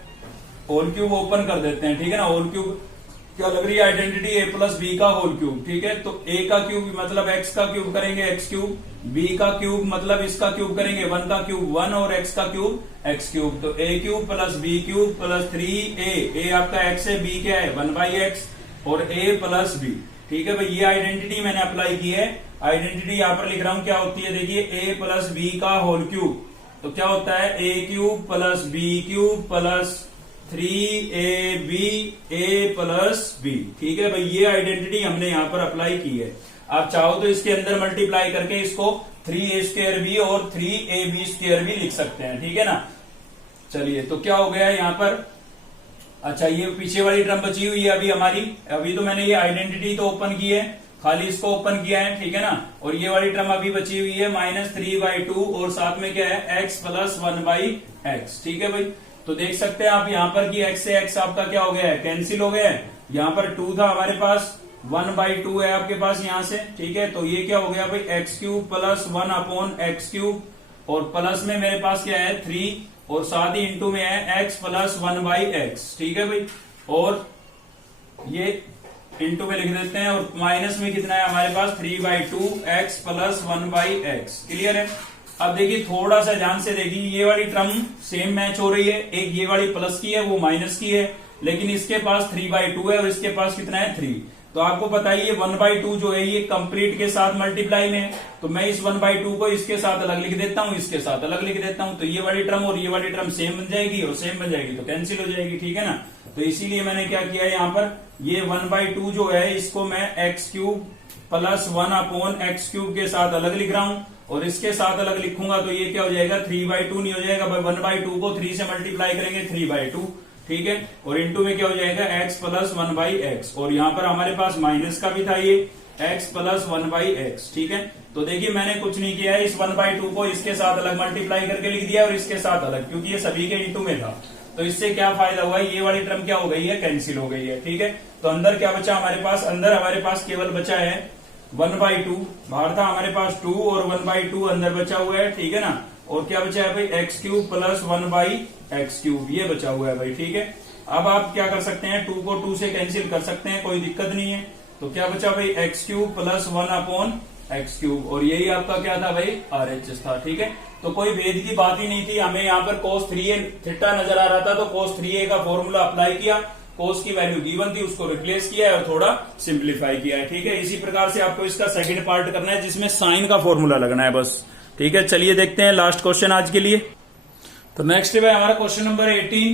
होल क्यूब ओपन कर देते हैं, ठीक है ना। होल क्यूब क्या लग रही है आइडेंटिटी, ए प्लस बी का होल क्यूब, ठीक है। तो ए का क्यूब मतलब एक्स का क्यूब करेंगे एक्स क्यूब, बी का क्यूब मतलब इसका क्यूब करेंगे 1 का क्यूब 1 और एक्स का क्यूब एक्स क्यूब। तो A cube plus B cube plus 3a, A आपका एक्स है, बी क्या है 1/x और a प्लस बी, ठीक है भाई। ये आइडेंटिटी मैंने अप्लाई की है। आइडेंटिटी यहां पर लिख रहा हूं, क्या होती है देखिए, a प्लस बी का होल क्यूब, तो क्या होता है a cube plus B cube plus 3ab a plus b, ठीक है भाई। ये आइडेंटिटी हमने यहां पर अप्लाई की है। आप चाहो तो इसके अंदर मल्टीप्लाई करके इसको 3a² और 3ab² भी लिख सकते हैं, ठीक है ना। चलिए, तो क्या हो गया यहां पर, अच्छा ये पीछे वाली टर्म बची हुई है अभी हमारी। अभी तो मैंने ये आइडेंटिटी तो ओपन की है, खाली इसको ओपन किया है, ठीक है ना। और ये वाली टर्म अभी बची हुई है -3/2 और साथ में क्या है x प्लस 1/x, ठीक है भाई। तो देख सकते हैं आप यहाँ पर कि x से x आपका क्या हो गया है, कैंसिल हो गया है। यहाँ पर 2 था हमारे पास, 1/2 है आपके पास यहाँ से, ठीक है। तो ये क्या हो गया भाई, x³ प्लस 1/x³ और प्लस में मेरे पास क्या है 3 और साथ ही इंटू में है x प्लस 1/x, ठीक है भाई। और ये इंटू में लिख देते हैं और माइनस में कितना है हमारे पास 3/2 x प्लस 1/x, क्लियर है। अब देखिए थोड़ा सा ध्यान से देखिए, ये वाली टर्म सेम मैच हो रही है, एक ये वाली प्लस की है वो माइनस की है, लेकिन इसके पास 3/2 है और इसके पास कितना है 3। तो आपको पता है ये 1/2 जो है ये कंप्लीट के साथ मल्टीप्लाई में है, तो मैं इस 1/2 को इसके साथ अलग लिख देता हूं, इसके साथ अलग लिख देता हूं। तो ये वाली टर्म और ये वाली टर्म सेम बन जाएगी और सेम बन जाएगी तो कैंसिल हो जाएगी, ठीक है ना। तो इसीलिए मैंने क्या किया यहाँ पर, ये 1/2 जो है इसको मैं x³ प्लस 1/x³ के साथ अलग लिख रहा हूं और इसके साथ अलग लिखूंगा तो ये क्या हो जाएगा 3/2 नहीं हो जाएगा, 1/2 को 3 से मल्टीप्लाई करेंगे 3/2, ठीक है। और इंटू में क्या हो जाएगा x प्लस 1/x और यहाँ पर हमारे पास माइनस का भी था ये x प्लस 1/x, ठीक है। तो देखिए मैंने कुछ नहीं किया है, इस 1/2 को इसके साथ अलग मल्टीप्लाई करके लिख दिया और इसके साथ अलग, क्योंकि ये सभी के इंटू में था। तो इससे क्या फायदा हुआ, ये वाली टर्म क्या हो गई है, कैंसिल हो गई है, ठीक है। तो अंदर क्या बचा हमारे पास, अंदर हमारे पास केवल बचा है 1/2, बाहर था हमारे पास 2 और 1/2 अंदर बचा हुआ है, ठीक है ना। और क्या बचा है भाई x³ प्लस 1/x³, ये बचा हुआ है भाई, ठीक है। अब आप क्या कर सकते हैं, 2 को 2 से कैंसिल कर सकते हैं, कोई दिक्कत नहीं है। तो क्या बचा भाई x³ प्लस 1/x³ और यही आपका क्या था भाई RHS था, ठीक है। तो कोई भेद की बात ही नहीं थी, हमें यहाँ पर cos 3a थीटा नजर आ रहा था तो cos 3a का फॉर्मूला अप्लाई किया, cos की वैल्यू गिवन थी उसको रिप्लेस किया है और थोड़ा सिंप्लीफाई किया है, ठीक है। इसी प्रकार से आपको इसका सेकंड पार्ट करना है जिसमें साइन का फॉर्मूला लगना है बस, ठीक है। चलिए देखते हैं लास्ट क्वेश्चन आज के लिए। तो नेक्स्ट है हमारा question number 18,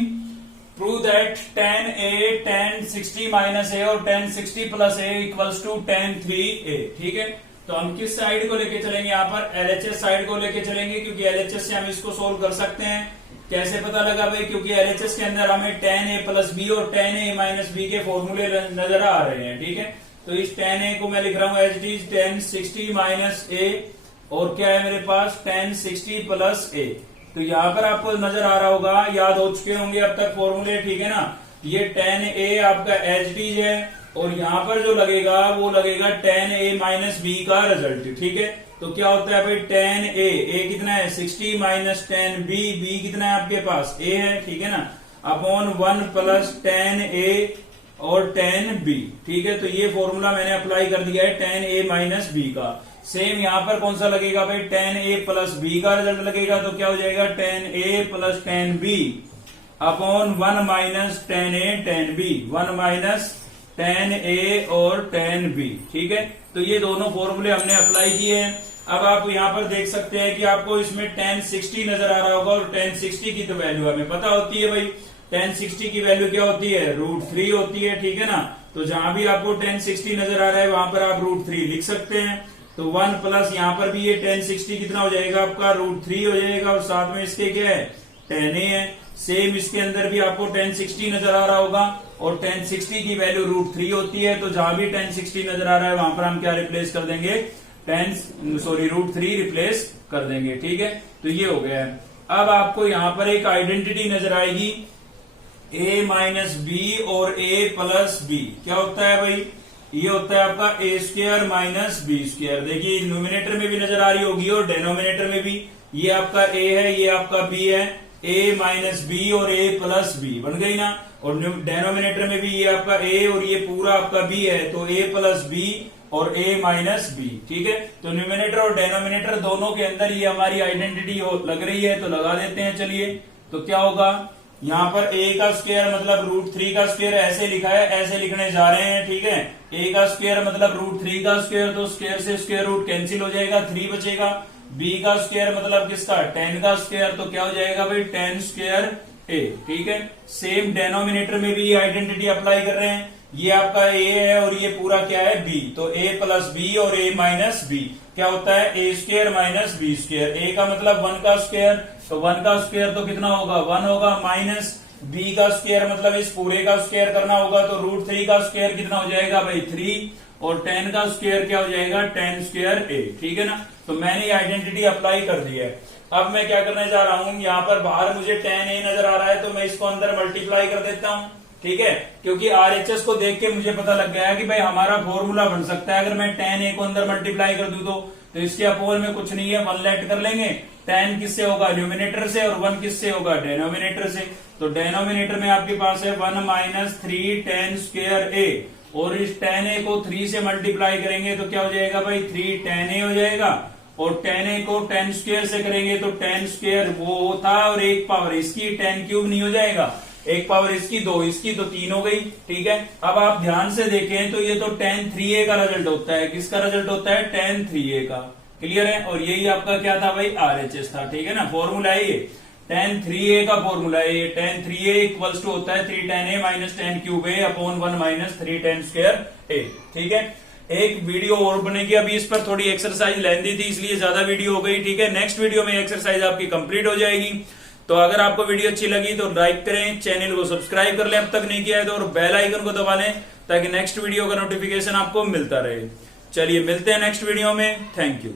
prove that tan a tan 60 minus a और tan 60 plus a equals to tan 3a, ठीक है। तो हम किस साइड को लेके चलेंगे, यहाँ पर LHS साइड को लेके चलेंगे, क्योंकि LHS से हम इसको सोल्व कर सकते हैं। कैसे पता लगा भाई, क्योंकि LHS के अंदर हमें tan a प्लस b और tan a माइनस b के फॉर्मूले नजर आ रहे हैं, ठीक है। तो इस tan a को मैं लिख रहा हूं as it is tan 60 minus a और क्या है मेरे पास tan 60 प्लस a। तो यहाँ पर आपको नजर आ रहा होगा, याद हो चुके होंगे अब तक फॉर्मूले, ठीक है ना। ये tan a आपका एज इट इज है और यहाँ पर जो लगेगा वो लगेगा tan a माइनस b का रिजल्ट, ठीक है। तो क्या होता है भाई tan a कितना है 60 माइनस tan b कितना है आपके पास a है, ठीक है ना, अपॉन 1 प्लस tan a और tan b, ठीक है। तो ये फॉर्मूला मैंने अप्लाई कर दिया है tan a माइनस b का। सेम यहाँ पर कौन सा लगेगा भाई tan a प्लस b का रिजल्ट लगेगा, तो क्या हो जाएगा tan a plus tan b upon 1 minus tan a tan b, 1 minus tan a और tan b, ठीक है। तो ये दोनों फॉर्मूले हमने अप्लाई किए हैं। अब आप यहाँ पर देख सकते हैं कि आपको इसमें tan 60 नजर आ रहा होगा और tan 60 की तो वैल्यू हमें पता होती है भाई, tan 60 की वैल्यू क्या होती है √3 होती है, ठीक है ना। तो जहां भी आपको tan 60 नजर आ रहा है वहां पर आप √3 लिख सकते हैं। तो 1 प्लस यहाँ पर भी ये tan 60 कितना हो जाएगा आपका √3 हो जाएगा और साथ में इसके क्या है tan a है। सेम इसके अंदर भी आपको tan 60 नजर आ रहा होगा और tan 60 की वैल्यू √3 होती है। तो जहां भी tan 60 नजर आ रहा है वहां पर हम क्या रिप्लेस कर देंगे √3 रिप्लेस कर देंगे, ठीक है। तो ये हो गया है। अब आपको यहाँ पर एक आइडेंटिटी नजर आएगी a माइनस बी और a प्लस बी, क्या होता है भाई, ये होता है आपका a² माइनस b²। देखिए न्यूमिनेटर में भी नजर आ रही होगी और डेनोमिनेटर में भी, ये आपका a है ये आपका b है, ए माइनस बी और ए प्लस बी बन गई ना। और डेनोमिनेटर में भी ये आपका ए और ये पूरा आपका बी है, तो ए प्लस बी और ए माइनस बी। ठीक है, तो न्यूमिनेटर और डेनोमिनेटर दोनों के अंदर ये हमारी आइडेंटिटी लग रही है, तो लगा देते हैं। चलिए, तो क्या होगा यहाँ पर a का स्क्वायर मतलब √3 का स्क्वायर ऐसे लिखा है, ऐसे लिखने जा रहे हैं। ठीक है, a का स्क्वायर मतलब √3 का स्क्वायर, तो स्क्वायर से स्क्वायर रूट कैंसिल हो जाएगा, 3 बचेगा। b का स्क्वायर मतलब किसका, 10 का स्क्वायर, तो क्या हो जाएगा भाई 10 स्क्वायर a। ठीक है, सेम डेनोमिनेटर में भी आइडेंटिटी अप्लाई कर रहे हैं। ये आपका a है और ये पूरा क्या है b, तो a प्लस बी और a माइनस बी क्या होता है a square minus b square. a का मतलब 1 का स्क्वायर, तो 1 का स्क्वायर तो कितना होगा 1 होगा, माइनस b का स्क्वायर मतलब इस पूरे का स्क्वायर करना होगा, तो √3 का स्क्वायर कितना हो जाएगा भाई 3, और 10 का स्क्वायर क्या हो जाएगा 10 स्क्वायर a। ठीक है ना, तो मैंने आइडेंटिटी अप्लाई कर दी है। अब मैं क्या करने जा रहा हूं, यहाँ पर बाहर मुझे 10a नजर आ रहा है, तो मैं इसको अंदर मल्टीप्लाई कर देता हूं। ठीक है, क्योंकि RHS को देख के मुझे पता लग गया है कि भाई हमारा फॉर्मूला बन सकता है अगर मैं 10a को अंदर मल्टीप्लाई कर दूं तो इसके अपोल में कुछ नहीं है, 1 लेट कर लेंगे। 10 किससे होगा न्यूमिनेटर से और 1 किससे होगा डेनोमिनेटर से, तो डेनोमिनेटर में आपके पास है 1 माइनस 3 10 स्क्वायर a, और इस 10a को 3 से मल्टीप्लाई करेंगे तो क्या हो जाएगा भाई 3 10a हो जाएगा, और 10a को 10 स्क्वायर से करेंगे तो 10 स्क्वायर वो होता है और एक पावर इसकी 10 क्यूब नहीं हो जाएगा, एक पावर इसकी 2 इसकी तो 3 हो गई। ठीक है, अब आप ध्यान से देखें तो ये तो tan 3a का रिजल्ट होता है, किसका रिजल्ट होता है tan 3a का। क्लियर है, और यही आपका क्या था भाई RHS था। ठीक है ना, फॉर्मूला है ये tan 3a का फॉर्मूला है ये, tan 3a इक्वल्स टू होता है 3 tan a minus 10 cube a upon 1 minus 3 10 square a। ठीक है, एक वीडियो और बनेगी, अभी इस पर थोड़ी एक्सरसाइज लेंदी थी इसलिए ज्यादा वीडियो हो गई। ठीक है, नेक्स्ट वीडियो में एक्सरसाइज आपकी कंप्लीट हो जाएगी। तो अगर आपको वीडियो अच्छी लगी तो लाइक करें, चैनल को सब्सक्राइब कर लें अब तक नहीं किया है तो, और बेल आइकन को दबा लें ताकि नेक्स्ट वीडियो का नोटिफिकेशन आपको मिलता रहे। चलिए मिलते हैं नेक्स्ट वीडियो में, थैंक यू।